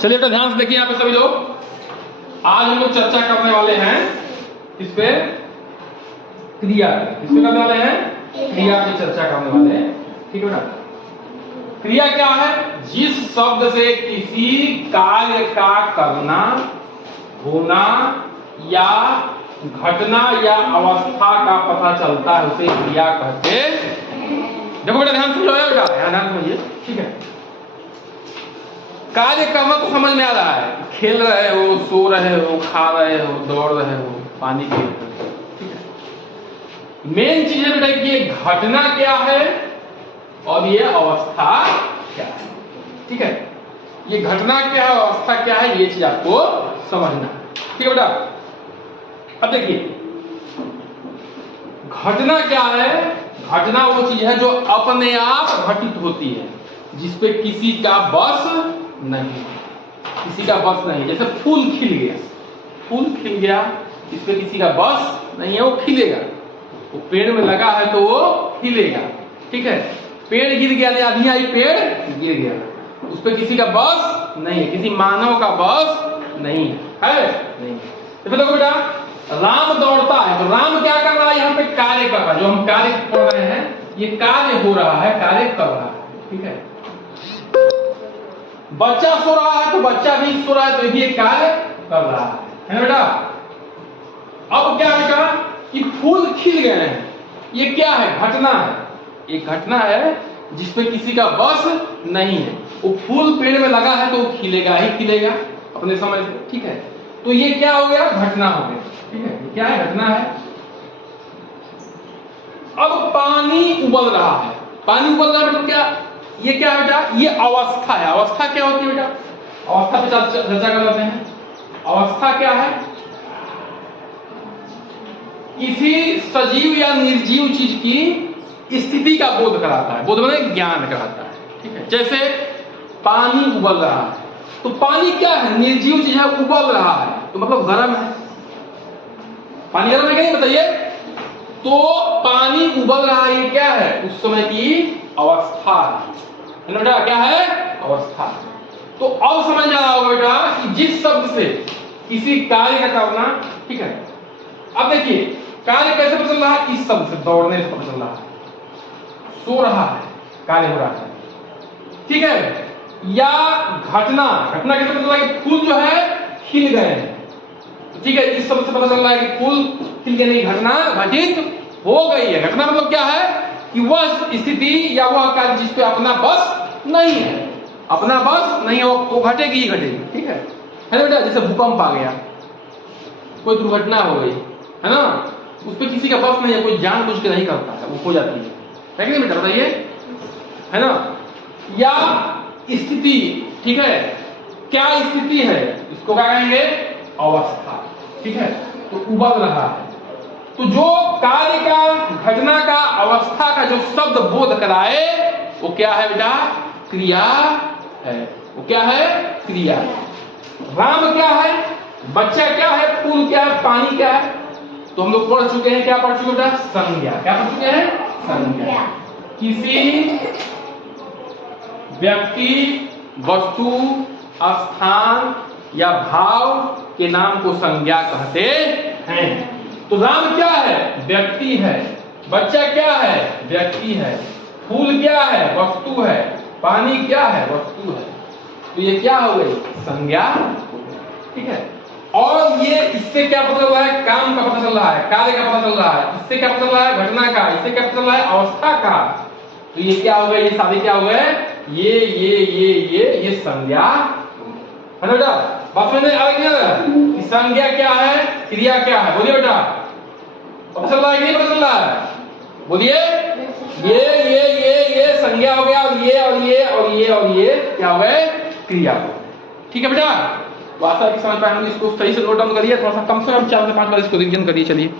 चलिए बेटा ध्यान से देखिए यहाँ पे सभी लोग। आज हम लोग चर्चा करने वाले हैं किस पे? क्रिया पे। किस पे करने वाले हैं? क्रिया पे चर्चा करने वाले हैं। ठीक है बेटा। क्रिया क्या है? जिस शब्द से किसी कार्य का करना, होना या घटना या अवस्था का पता चलता है उसे क्रिया कहते हैं। देखो बेटा ध्यान से बेटा, ध्यान समझिए। ठीक है, कार्य करना तो समझ में आ रहा है, खेल रहे हो, सो रहे हो, खा रहे हो, दौड़ रहे हो, पानी पी रहे हो। ठीक है, मेन चीज है बेटा कि ये घटना क्या है और ये अवस्था क्या है। ठीक है, ये घटना क्या है, अवस्था क्या है, ये चीज आपको समझना है। ठीक है बेटा। अब देखिए घटना क्या है? घटना वो चीज है जो अपने आप घटित होती है, जिसपे किसी का बस नहीं, किसी का बस नहीं। जैसे फूल खिल गया, फूल खिल गया, इस पे किसी का बस नहीं है, वो खिलेगा। वो पेड़ में लगा है तो वो खिलेगा। ठीक है, पेड़ गिर गया, आधी आई पेड़ गिर गया, उस पे किसी का बस नहीं है, किसी मानव का बस नहीं है, नहीं। तो देखो बेटा, राम दौड़ता है तो राम क्या कर रहा है? यहाँ पे कार्य कर रहा है। जो हम कार्य कर रहे हैं ये कार्य हो रहा है, कार्य कर रहा है। ठीक है, बच्चा सो रहा है तो बच्चा भी सो रहा है तो ये कार्य कर रहा है ना बेटा। अब क्या बेटा कि फूल खिल गए हैं, ये क्या है? घटना है। एक घटना है जिसपे किसी का बस नहीं है। वो फूल पेड़ में लगा है तो वो खिलेगा ही खिलेगा अपने समय से। ठीक है, तो ये क्या हो गया? घटना हो गया। ठीक है, ये क्या है? घटना है। अब पानी उबल रहा है, पानी उबल रहा है तो क्या ये क्या है बेटा? ये अवस्था है। अवस्था क्या होती है बेटा? अवस्था पे चर्चा कर लेते हैं। अवस्था क्या है? किसी सजीव या निर्जीव चीज की स्थिति का बोध कराता है। बोध माने ज्ञान कराता है। ठीक है, जैसे पानी उबल रहा है तो पानी क्या है? निर्जीव चीज है, उबल रहा है तो मतलब गर्म है। पानी गर्म है क्या? नहीं बताइए। तो पानी उबल रहा है, ये क्या है? उस समय की अवस्था है ना बेटा। क्या है? अवस्था। तो अब समझ आ रहा होगा बेटा कि जिस शब्द से किसी कार्य का करना। ठीक है, अब देखिए कार्य कैसे पता चल रहा है? इस शब्द से, दौड़ने से पता चल रहा है। सो रहा है, कार्य हो रहा है। ठीक है, या घटना, घटना कैसे पता चल रहा है? कि फूल जो है खिल गए हैं। ठीक है, इस शब्द से पता चल रहा है कि फूल खिल गए, नहीं घटना घटित हो गई है। घटना मतलब क्या है? कि वह स्थिति या वह कार्य जिस पे अपना बस नहीं है, अपना बस नहीं है, वो घटेगी ही घटेगी। ठीक है बेटा। जैसे भूकंप आ गया, कोई दुर्घटना हो गई है ना, उस पर किसी का बस नहीं है, कोई जानबूझ के नहीं करता है, वो हो जाती है कि नहीं बेटा? बताइए, है ना। या स्थिति, ठीक है, क्या स्थिति है? इसको क्या कहेंगे? अवस्था। ठीक है, तो उबल रहा है तो जो कार्य का, घटना का, अवस्था का जो शब्द बोध कराए वो क्या है बेटा? क्रिया है। वो क्या है? क्रिया। राम क्या है? बच्चा क्या है? फूल क्या है? पानी क्या है? तो हम लोग पढ़ चुके हैं, क्या पढ़ चुके बेटा? संज्ञा। क्या पढ़ चुके हैं? संज्ञा। किसी व्यक्ति, वस्तु, स्थान या भाव के नाम को संज्ञा कहते हैं। तो राम क्या है? व्यक्ति है। बच्चा क्या है? व्यक्ति है। फूल क्या है? वस्तु है। पानी क्या है? वस्तु है। तो ये क्या हो गई? संज्ञा। ठीक है, और ये इससे क्या पता चल रहा है? काम का पता चल रहा है, कार्य का पता चल रहा है। इससे क्या पता चल रहा है? घटना का। इससे क्या पता चल रहा है? अवस्था का। तो ये क्या हो गया? ये सारे क्या हो गए? ये संज्ञा है ना बेटा। बात समझ में आ गई ना? संज्ञा क्या है, क्रिया क्या है? बोलिए बेटा, पता चल रहा है कि नहीं पता चल रहा है? बोलिए। ये संज्ञा हो गया, और ये क्या हो गए? क्रिया हो गए। ठीक है बेटा, तो आशा है कि समझ पाएंगे। इसको सही से नोट डाउन करिए, थोड़ा सा कम से कम 4 से 5 बार इसको रिवीजन करिए। चलिए।